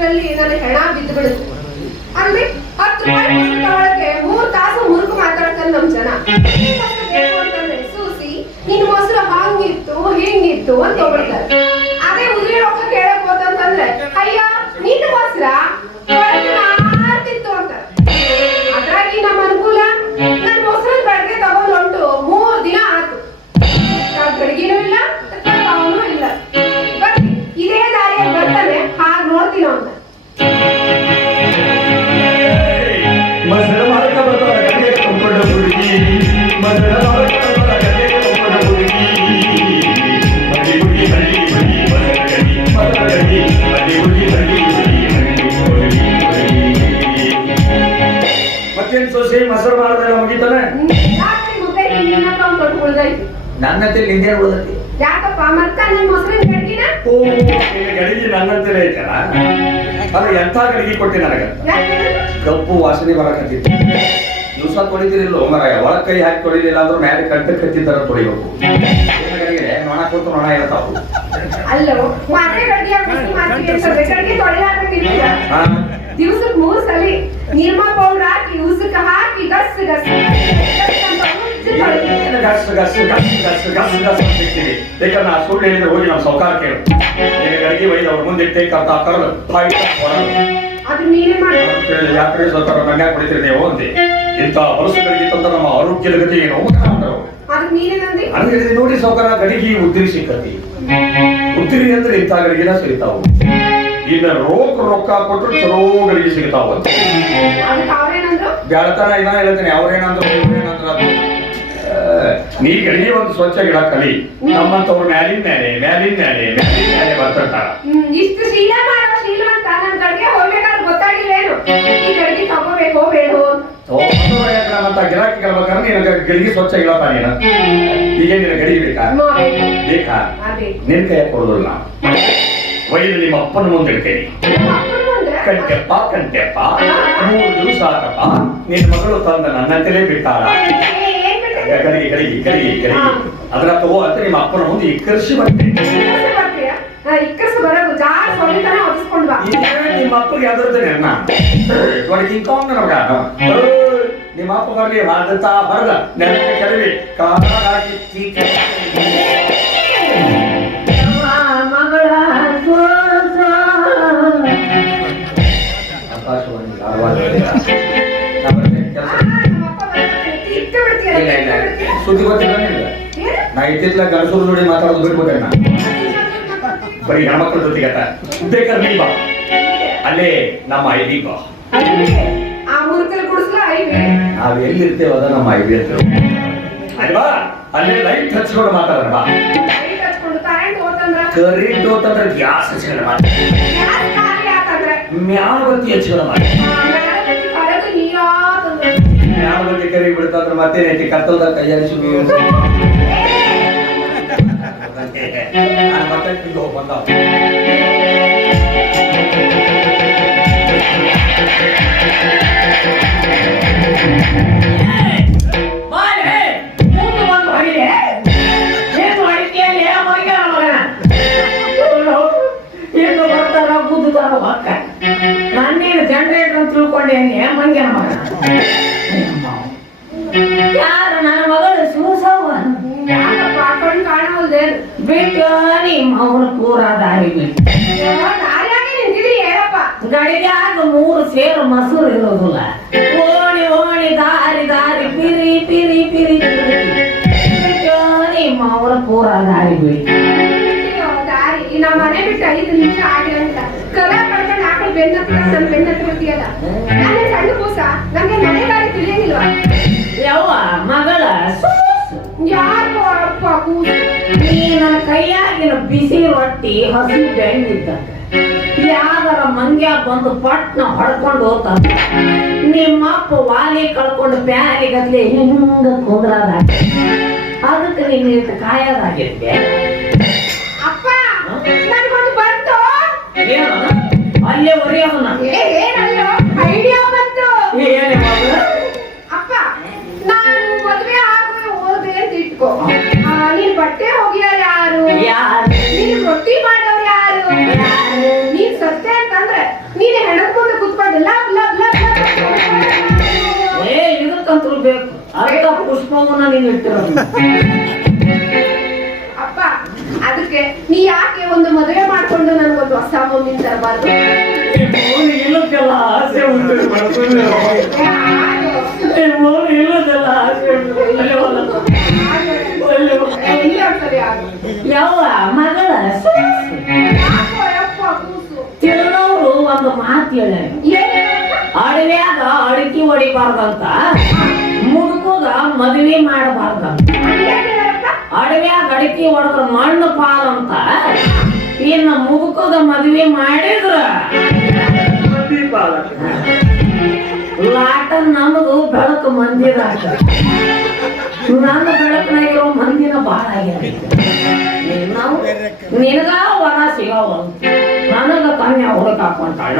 ಅಷ್ಟರಲ್ಲಿ ನನ್ನ ಹೆಣ ಬಿದ್ದು ಬಿಡುತ್ತೆ. ಅಂದ್ರೆ 10 ರೂಪಾಯಿ ಮೊಸರು ತಗೊಳಕ್ಕೆ 3 ತಾಸು ಮುರುಕು ಮಾತಾಡ್ತಾರೆ ನಮ್ ಜನ. ಬೇಕು ಅಂತಂದ್ರೆ ಸೂಸಿ ನಿನ್ ಮೊಸರು ಹಂಗಿತ್ತು ಹಿಂಗಿತ್ತು ಅಂತ ತಗೊಳ್ತಾರೆ. ಅದೇ ಉದುರಿ ರೊಕ್ಕ ಕೇಳಕ್ ಹೋತಂತಂದ್ರೆ ಅಯ್ಯ ನಿನ್ನ ಮೊಸರ ಆರ್ತಿತ್ತು ಅಂತ. ಅದ್ರಾಗಿ ನಮ್ಮ ಅನುಕೂಲ ನನ್ ಮೊಸರು ಬೆಳಗ್ಗೆ ತಗೊಂಡು ಹೊಂಟು 3 ದಿನ ಆಯ್ತು. ಗಡಿಗೆನೂ ಇಲ್ಲ ಅವನು ಇಲ್ಲ. ಬಟ್ ಇದೇ ದಾರಿಯಲ್ಲಿ ಬರ್ತಾನೆ ಹಾಗೆ ನೋಡ್ತೀನ ಅಂತ. ಮತ್ತೇನ್ ಸೋಸಿ ಮೊಸರು ಮಾಡಿದ್ರೆ ಮುಗಿತಾನೆ. ನನ್ನಂತೆ ನಿಂದೆ ಉಳಿದತಿ ಯಾಕಪ್ಪ ಮತ್ತ ನನ್ನ ಮೊಸರಿನ ಗಡಿಗೆನ ಗಡಿಗೆ ನನ್ನಂತೆಲೇ ಐತಲ್ಲ. ಅದು ಎಂಥ ಗಡಿಗೆ ಕೊಟ್ಟಿ ನನಗ ಕಪ್ಪು ವಾಸನೆ ಬರಕತ್ತಿತ್ತು. ದಿವಸ ತೊಳಿದಿರಿಲ್ಲ ಮರ ಒಳ ಕೈ ಹಾಕಿ ತೊಳಿಲಿಲ್ಲ ಅಂದ್ರೆ ಮ್ಯಾಲೆ ಕಟ್ಟ ಕತ್ತಿದ್ದಾರ ತೊಳಿಬೇಕು. ನೊಣ ಕೂತು ನೊಣ ಇರ್ತಾವು. ಅಲ್ಲೋ ಮಾತೆ ಗಡಿಗೆ ಗಡಿಗೆ ತೊಳೆದಾಕಿರ್ತೀರ ದಿವಸಕ್ಕೆ 3 ಸಲ ನಿರ್ಮಾ ಪೌಡರ್ ಹಾಕಿ ಉಸುಕ್ಕೆ ಹಾಕಿ ಗಸ್ ಗಸ್ ಯಾಕಂದ್ರೆ ನಾ ಸುಳ್ಳು ಹೇಳಿದ್ರೆ ಹೋಗಿ ನಮ್ಮ ಸೌಕಾರ ಕೇಳು. ಗಡಿಗೆ ಒಯ್ದು ಅವ್ರ ಮುಂದೆ ಇಟ್ಟೇಕಂತ ಕರೆದು ಅದು ನೀನೇ ಮಾಡಿ ಯಾಕ್ರೆ ಸ್ವಲ್ಪ ಮನ್ಯಾಗ ಕುಡಿತೀರಿ ನೀವು ಅಂತೆ. ಇಂಥ ಹೊಲಸುಗಳಿಗಿತ್ತಂತ ನಮ್ಮ ಆರೋಗ್ಯದ ಗತಿ ಏನು ಅಂದರು. ಅದು ಹೇಳಿದ್ರೆ ನೋಡಿ ಸೌಕಾರ ಗಡಿಗೆ ಉದ್ದಿರಿ ಸಿಕ್ಕತಿ. ಉದ್ದಿರಿ ಅಂದ್ರೆ ಇಂಥ ಗಡಿಗೆನ ಸಿಗ್ತಾವು. ಇನ್ನ ರೊಕ್ಕ ಕೊಟ್ಟರು ಚಲೋ ಗಡಿಗೆ ಸಿಗ್ತಾವ. ಬ್ಯಾಳ್ತಾನ ಇನ್ನ ಹೇಳ್ತೇನೆ ಅವ್ರೇನಂದ್ರು ಇವ್ರೇನಂದ್ರ ನೀ ಗಡಿಗೆ ಒಂದು ಸ್ವಚ್ಛ ಗಿಡ ಕಲಿ. ನಮ್ಮಂತವ್ರು ಮ್ಯಾಲಿನ ಮೇಲೆ ಬರ್ತಾರ. ಇಷ್ಟು ಶೀಲ ಮಾಡೋ ಶೀಲವಂತ ನನ್ನ ಗಡಿಗೆ ಹೋಗ್ಬೇಕಾದ್ರೆ ಗೊತ್ತಾಗಿಲ್ಲೇನು ಈ ಗಡಿಗೆ ತಗೋಬೇಕೋ ಬೇಡೋ ಮತ್ತ ಗಿರಾಕಿ ಕೇಳ್ಬೇಕಾದ್ರೆ ನೀನು ಗಡಿಗೆ ಸ್ವಚ್ಛ ಗಿಡಪ್ಪ. ನೀನು ಈಗ ನಿನ್ನ ಗಡಿಗೆ ಬೇಕಾ ನಿನ್ ಕೈ ಕೊಡೋದಿಲ್ಲ. ಒಯ್ದು ನಿಮ್ಮ ಅಪ್ಪನ ಮುಂದೆ ಇಡ್ತೇನೆ. ಕಂಟೆಪ್ಪ 3 ದಿವಸ ಆತಪ್ಪ ನಿನ್ನ ಮಗಳು ತಂದ ನನ್ನಂತೆಲೇ ಬಿಟ್ಟಾಳ. ಗಡಿಗೆ ಅದರ ತಗೋ ಅಂತ ನಿಮ್ಮ ಅಪ್ಪನ ಮುಂದೆ ಇಕ್ಕರಿಸಿ ಬರ್ತೇನೆ. ನಿಮ್ಮ ಅಪ್ಪಗೆ ಯಾವ್ದಿರ್ತೇನೆ ಅಣ್ಣ ಇಂಕೊಂಡ ನಮಗ ನಿಮ್ಮ ಅಪ್ಪ ಬರ್ಲಿ ಮಾಡ್ತಾ ಬರಲ್ಲ ನೆನಪ ಕೆಡವಿ ಹಾಕಿ ಸುದ್ದಿ ಗೊತ್ತಿಲ್ಲ. ನಾ ಇತ್ತಿತ್ಲ ಗಣಸೂರು ನೋಡಿ ಮಾತಾಡೋದು ಬಿಟ್ಬಿಟ್ಟೆ. ನಾ ಬರೀ ಹೆಣ್ಮಕ್ಳ ಜೊತೆಗೆ ಬೇಕಾದ್ರೆ ನೀ ಬಾ ಅಲ್ಲೇ ನಮ್ಮ ಐಬಿ ಬಾ. ನಾವ್ ಎಲ್ಲಿರ್ತೇವ ಅದ ನಮ್ಮ ಐಬಿ ಅಂತ ಅಲ್ವಾ. ಅಲ್ಲೇ ಲೈಟ್ ಹಚ್ಕೊಂಡು ಮಾತಾಡೋಣ ಬಾ. ಕರೆಂಟ್ ಹೋತಂದ್ರೆ ಗ್ಯಾಸ್ ಹಚ್ಕೊಂಡು ಮಾತಾಡ. ಮ್ಯಾಣಬತ್ತಿ ಹಚ್ಕೊಂಡು ಮಾತಾಡ. ಮ್ಯಾಣಬತ್ತಿ ಕರಿ ಬಿಡ್ತಾದ್ರೆ ಮತ್ತೇನೈತಿ ಕತ್ತಲ್ದಾಗ ಕೈಯಾರಿಸಿ ಮತ್ತೆ ಬಂದ. ನನ್ನೇನು ಜನರೇಟರ್ ಅಂತ ತಿಳ್ಕೊಂಡೇನೆ ಮಂಗೆ ಯಾರು ನನ್ನ ಮಗಳು ಸೂಸವ್ವ ಕಾಣೋಲ್ದೇ ಬಿಟ್ಟು ನಿಮ್ಮ ಅವನು ಪೂರ ದಾರಿ ಬಿಟ್ಟು ಗಡಿಗ್ಯಾಗ 3 ಸೇರು ಮೊಸರು ಇರೋದಿಲ್ಲ. ಓಣಿ ದಾರಿ ಪಿರಿ ನಿಮ್ಮ ಅವನ ಪೂರ ದಾರಿ ಬಿಟ್ಟು ನಮ್ಮ ಮನೆ ಬಿಟ್ಟು 5 ನಿಮಿಷ ಆಗಿ ಅಂತ ಕರ ಕಳ್ಕೊಂಡು ಹಾಕೊಂಡು ಬೆನ್ನತ್ರ ಬರ್ತೀಯಲ್ಲ. ನಾನೇ ಸಣ್ಣ ಕೂಸ ನಂಗೆ ಮನೆ ದಾರಿ ತಿಳಿಯಂಗಿಲ್ವಾ? ಯವ್ವ ಮಗಳ ಯಾರು ಅಪ್ಪ ಕೂಸು ನೀ ನನ್ನ ಕೈಯಾಗಿನ ಬಿಸಿ ರೊಟ್ಟಿ ಹಸಿ ಬೆಣ್ಣಿದ್ದ ಯಾವ್ದಾರ ಮಂಗ್ಯ ಬಂದು ಪಟ್ನ ಹೊಡ್ಕೊಂಡು ಹೋಗ್ತಾನ. ನಿಮ್ಮಪ್ಪ ವಾಲಿ ಕಳ್ಕೊಂಡು ಪ್ಯಾರಿಗತ್ಲೆ ಹಿಂಗ ಕುಂದ್ರದ ಅದಕ್ಕೆ ನೀನು ಕಾಯದಾಗಿರ್ತೆ. ಅಪ್ಪ ನನಗೊಂದು ಬಂತು ಅಲ್ಲೇ ಒರೆಯೋಣ ಐಡಿಯಾ ಬಂತು. ಏನೇ ಅಪ್ಪ ನಾನು ಮದುವೆ ಆಗುವೆ ಹೋದೆ ಅಂತ ಇಟ್ಕೋ. ನೀನ್ ಬಟ್ಟೆ ಹೋಗ್ಯಾರ ಯಾರು? ನೀನ್ ರೊಟ್ಟಿ ಮಾಡೋರು ಯಾರು? ನೀನ್ ಸತ್ತೆ ಅಂತಂದ್ರೆ ಬೇಕು ಅರ್ಧ ಪುಷ್ಪವನ್ನ ನೀನು ಇಟ್ಟಿರೋದು. ಅಪ್ಪ ಅದಕ್ಕೆ ನೀ ಯಾಕೆ ಒಂದು ಮದುವೆ ಮಾಡ್ಕೊಂಡು ನನ್ಗೊಂದು ಹೊಸ ಮಮ್ಮಿನ ತರಬಾರ್ದು? ಇಲ್ಲದೆಲ್ಲ ಆಸೆ ಉಂಟು ಇಲ್ಲದೆಲ್ಲ ಆಸೆ ಉಂಟು. ಯಾವ ಮಗಳ ತಿನ್ನೋರು ಒಂದು ಮಾತು ಹೇಳ, ಅಡವ್ಯಾಗ ಅಡಿಕೆ ಹೊಡಿಬಾರ್ದಂತ, ಮುದುಕುಗ ಮದುವೆ ಮಾಡಬಾರ್ದಂತ. ಅಡವ್ಯಾಗ ಅಡಿಕೆ ಹೊಡೆದ್ರ ಮಣ್ಣು ಪಾಲಂತ, ಇನ್ನು ಮುದುಕುಗ ಮದುವೆ ಮಾಡಿದ್ರ ಲಾಟ ನಮದು ಬೆಳಕು ಮಂದಿರಾಟ. ನನ್ನ ಬೆಳಕಿನಾಗಿರೋ ಮಂದಿನ ಬಾಳ ಆಗ್ಯಾರ. ನಾವು ನಿನಗ ವರ ಸಿಗವ, ನನಗ ಕನ್ಯಾ ಹುಡುಕ ಹಾಕೊಂತಾಳ.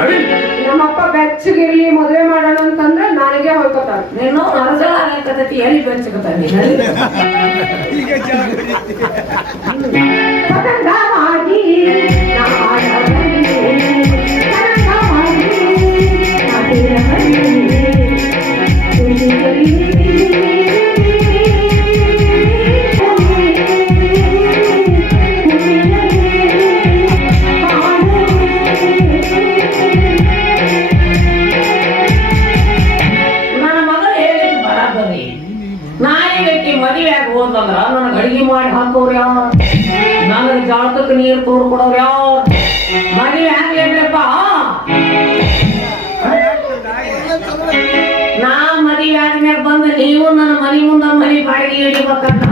ನಮ್ಮಪ್ಪ ಬೆಚ್ಚಗಿರ್ಲಿ ಮದುವೆ ಮಾಡೋಣ ಅಂತಂದ್ರೆ ನನಗೆ ಹೋಗ್ಕೊತಾಳ. ನೀನು ನರಸಳ ಆಗತೈತಿ, ಎಲ್ಲಿ ಬೆಚ್ಚಗತಾನೆ ಹೋದಂದ್ರ ನನಗೆ ಅಡಿಗೆ ಮಾಡಿ ಹಾಕೋರು ಯಾರು, ನನಗೆ ಜಾಳಕಕ್ಕೆ ನೀರು ತೋರ್ ಕೊಡೋರು ಯಾರು? ಮದುವೆ ಆಗ್ಲೇನಪ್ಪ, ನಾ ಮದುವೆ ಆದ್ಮೇಲೆ ಬಂದು ನೀವು ನನ್ನ ಮನೆ ಮುಂದೆ ಮನೆ ಬಾಡಿಗೆ ಹಿಡಿಬೇಕಂತ